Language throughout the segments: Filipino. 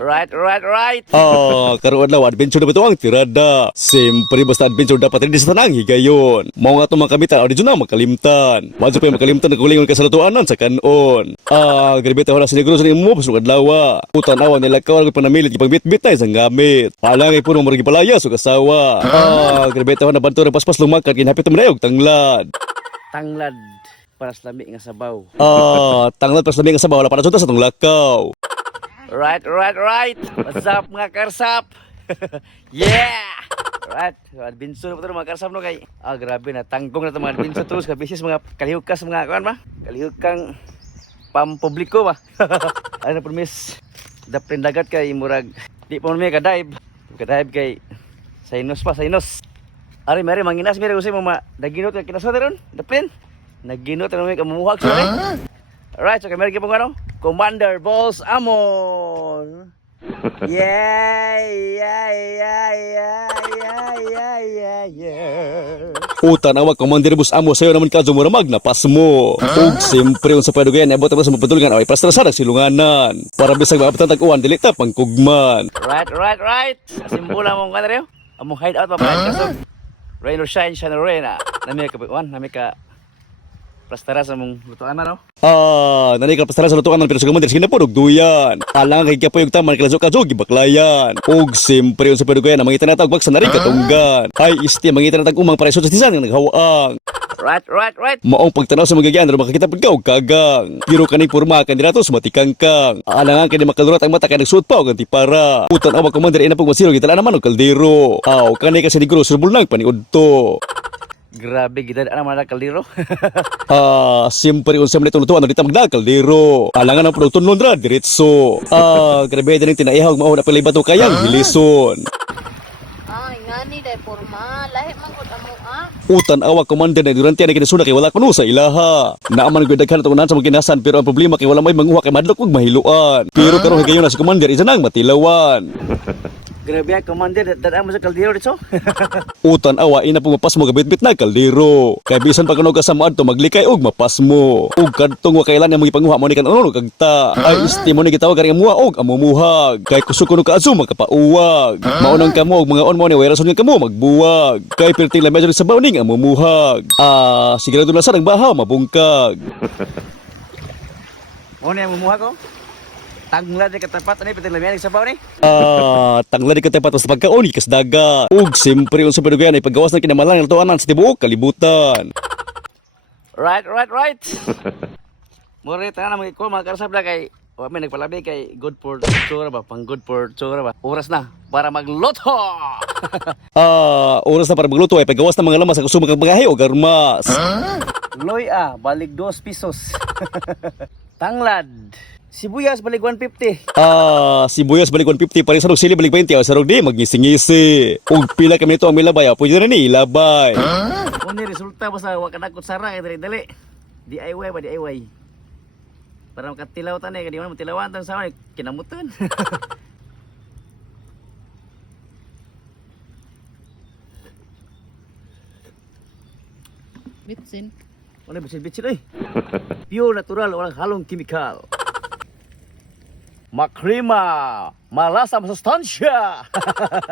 Right, right, right. Ah, karon adlaw adventure ito ang tirada. Siyempre basta adventure dapat rin sa tanang higayon. Mao nga itong mga kamitan, audio na makalimtan. Wadyo pa makalimtan na kulingon ka sa lutuanan sa kanon. Ah, grabe tayo na siniguro sa imo pasok adlaw. Utan awan nila ka wala panamilit ipang bit-bit na isang gamit. Palang ay puro marigi palaya sa kasawa. Ah, grabe tayo na banto rin paspas lumakat kinhapit mo na yung tanglad. Tanglad para sa lami nga sabaw. Ah, tanglad pas lamig sa bawala para sa sa tong lakaw. Right, right, right. What's up mga karsap? yeah! Right, adventure pa ito mga karsap no kay. Ah, grabe na. Tanggong na ito mga adventure tools. Kabisis mga kalihukas mga kuan ba? Kalihukang pampubliko ba? ano na promise? Daprin dagat kay murag. Di pa mo may kadive. Kadive kay Sainos pa, Sainos. Ari, mari, manginas, mari, usay mo ma, naginot kinasot ron, daprin. Naginot na may kamuhag sa rin. Alright, so kay mari kipong ano? Commander Balls Amon. Yeah, yeah, yeah, yeah, yeah, yeah, yeah, yeah. Utan awak commander bus amo sayo naman kadto mo ramag na pas mo. Ug simpre unsa pa dugayan abot sa mapatulungan ay pastra sa silunganan. Para bisag maabtan tag uwan dili ta pangkugman. Right, right, right. Simbula mo nga rin. Among hideout pa pa. Rain or shine, shine or rain. ah. Nami ka one, nami ka plastara sa mong lutuan man no? Ah, nani ka pastra sa lutuan pero sa commander sige na po og duyan. Alang kay kapoy og taman kalaso kadto gibaklayan. Ug simpre unsa pa dugayan mangita na tag baksa nari katunggan. Ay isti mangita na tag umang pareso sa tisan nga naghawaang. Right, right, right. Maong pagtanaw sa magagyan, ro makakita pag og kagang. Pero kani porma kan dirato sa matikangkang. Alangan kani makalurat ang mata kay nagsuot pa og antipara. Utan awak commander ina pag masiro gitala naman og kaldero. Aw kani kasi negro surbol nang paniudto. Grabe, gida na naman ang kaldero. Ah, siyempre unsa man itong lutuan dito magdal kaldero. Alangan ang produkto Londra diretso. Ah, grabe din tinaihaw mao na pala bato kayang bilison. Ay, nga ni day forma. Lahi man gud amo ah. Utan awak commander na durante na kinasuna kay wala kuno sa ilaha. Naaman gyud daghan tunan sa mga kinasan pero ang problema kay wala may manguha kay madlok ug mahiluan. Pero karon higayon na si commander isa nang matilawan. Grabe, ah, commander, dadaan mo sa kaldero dito. Utan awa ina pumapas mo gabit-bit na kaldero. Kay bisan pa kuno ka sa maadto maglikay og mapas mo. Ug kadtong wa kailan nga mga panguha mo ni kan uno kagta. Ay isti mo ni gitawag kani muha og amumuhag. Kay kusog kuno ka aso magkapauwag. Maunang kamo og mga on mo ni way rason nga kamo magbuwag. Kay perting la medyo sa bawning amumuhag. Ah, sigurado na sa nang bahaw mabungkag. Mo na yung mumuha ko. Tanglad na katapat, ano yung pitilamihan sa ni? Ah, tangla di ka tayo patos pagkaon ikas daga. Ug simpre unsa padugayan ay paggawas ng kinamalang lutuanan sa tibuok kalibutan. Right, right, right. Mura tayo na mga ikaw, mga karasap na kay Wa may nagpalabi kay good for tsura ba? Pang good for tsura ba? Oras na para magluto! Ah, oras na para magluto ay paggawas ng mga lamas sa kusuma kang magahe o garmas. Loy ah, balik 2 pesos. Tanglad. Sibuyas balik 150. Ah, sibuyas balik 150 paring sarog sili balik 20 o sarog di magngisi-ngisi. Ug pila kami nito ang milabay, ah, pwede na ni ilabay. Kung ni resulta basta wa kanakot sara kay dali dali. DIY ba DIY? Para makatilaw tan eh, kadi man matilawan tan sa kinamutan. Bitsin. Wala bitsin-bitsin eh. Pure natural, walang halong kimikal. Makrima, malasa masustansya.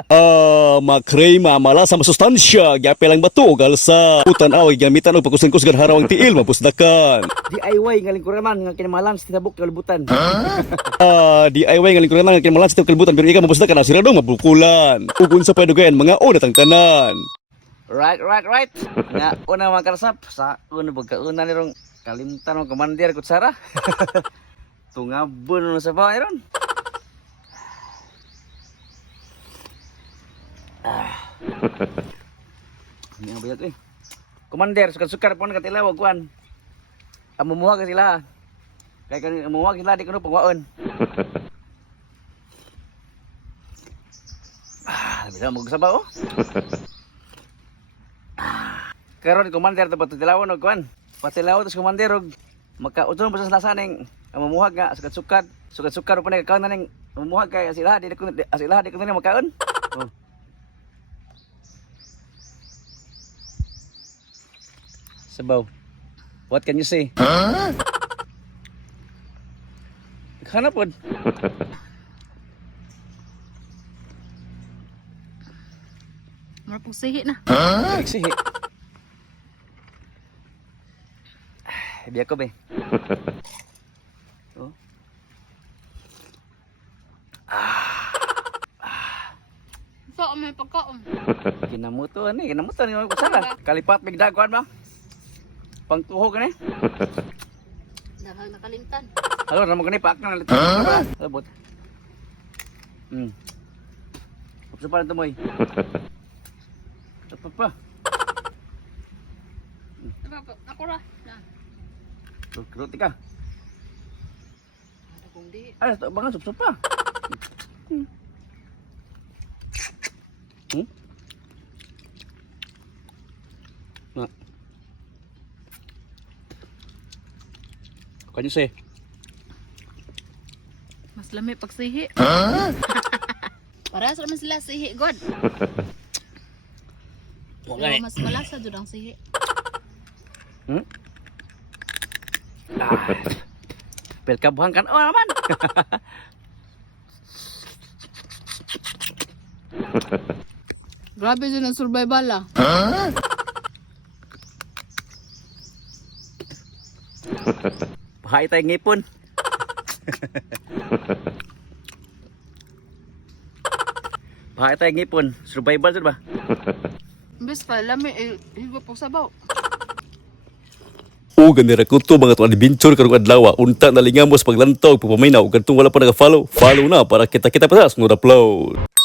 Ah, makrema malasa masustansya, gyapel ang bato ug alsa. Utan away gamitan og pagkusgan-kusgan harawang tiil mapusdakan. DIY nga lingkuraman nga kinamalan sa tabuk kalibutan. Ah, DIY nga lingkuran nga kinamalan sa kalibutan pero ikaw mapusdakan na sira dong mabukulan. Ug unsa pa dugayan mga una tang tanan. Right, right, right. Nga, una mga karasap, sa una pagkauna ni rong kalimutan ng komandir kutsara. Tungabon na sa bahay ron. Ah. Ini ang bayat eh. Komandir, sukar-sukar pun katilaw, wag kuan. Amumuha ka sila. Kaya kan amumuha sila, di ko pangwaon. Ah, bisa mo sa oh? karon commander dapat tilawan og kwan patilaw tas commander og makauton pa sa lasaning ang mamuhag nga sukat-sukat sukat-sukat pa ni kaon na ning mamuhag kay asila di ko asila di ko na makaon. Oh. Sabaw, what can you say? Huh? Hanap pod. Murag sihi na. Huh? Sihi. Hindi ako, be. Oh. So, may pagkaon. Kinamuto ni, kinamuto ni mo sana. Kalipat bigdaguan ba? Pangtuho ka ni. Daghang nakalimtan. Halo, namo gani pak na lito. Huh? Abot. Hmm. Upsa pa na moy. Apa pa? Diba, pa- ako ra. Krut ka. Ada kong di. Ay, to bangan sup pa. Hmm. Hmm? Na. Kanyo say. Mas lami pag sihi. Para sa man sila sihi, God. Mas malasa jud ang sihi. Hmm? Pel kabuhang kan oh naman. Grabe jud ang survival ah. Pahay tayo ngipon. Pahay tayo ngipon. Survival sa ba? Bis pa lami eh, higop po sabaw. O ganira ko to mga tuan adventure karong adlaw unta nalingamos paglantaw pagpaminaw. Kadtong wala pa naka-follow follow na para kita-kita pa sa sunod upload